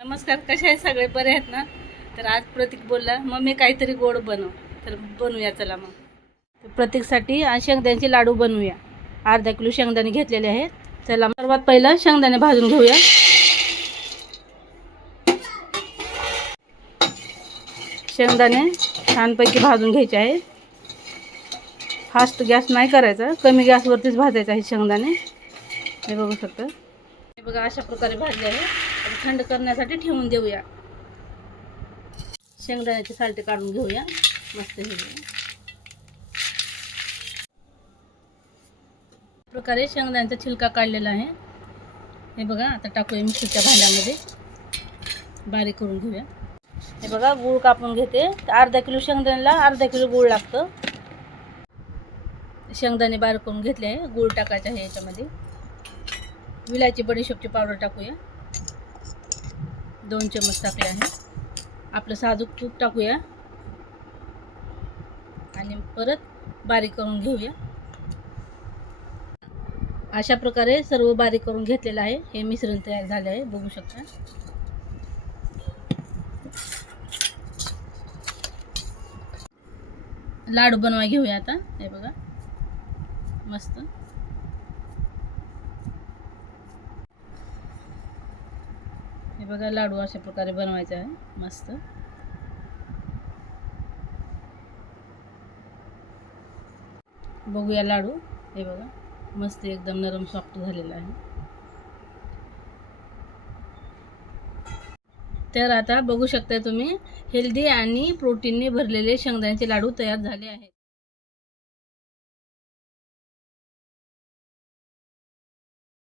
नमस्कार, कसे आहे सगळे? बरे आहेत ना? तर आज प्रतीक बोलला मम्मी काहीतरी गोड बनव, तर बनवूया चला मग. तर प्रतीकसाठी आज शेंगदाण्याचे लाडू बनवूया. अर्धा किलो शेंगदाणे घेतलेले आहेत. चला सर्वात पहिलं शेंगदाणे भाजून घेऊया. शेंगदाणे छानपैकी भाजून घ्यायचे आहेत. फास्ट गॅस नाही करायचा, कमी गॅसवरतीच भाजायचं आहे शेंगदाणे. हे बघू शकता. हे बघा अशा प्रकारे भाजले आहे. थंड करण्यासाठी ठेवून देऊया. शेंगदाण्याचे सालटे काढून घेऊया. मस्त हे प्रकारे शेंगदाण्याचा छिलका काढलेला आहे. हे बघा आता टाकूया मिक्सरच्या भांड्यामध्ये, बारीक करून घेऊया. हे बघा गूळ कापून घेते. अर्धा किलो शेंगदाण्याला अर्धा किलो गूळ लागतं. शेंगदाणे बारीक करून घेतले आहे. गूळ टाकायचा आहे याच्यामध्ये. विलायची बडीशेपची पावडर टाकूया. 2 चम्मच टाकले आहे. आपलं साजूक तूप टाकूया आणि परत बारीक करून घेऊया. अशा प्रकारे सर्व बारीक करून घेतलेलं आहे. हे मिश्रण तयार झाले आहे, बघू शकता. लाडू बनवाय घेऊया आता. हे बघा मस्त. हे बघा लाडू अशा प्रकारे बनवायचा आहे मस्त. बघूया लाडू. हे बघा मस्त एकदम नरम सॉफ्ट झालेला आहे. तर आता बघू शकता तुम्ही, हेल्दी आणि प्रोटीनने भरलेले शेंगदाण्याचे लाडू तयार झाले आहेत.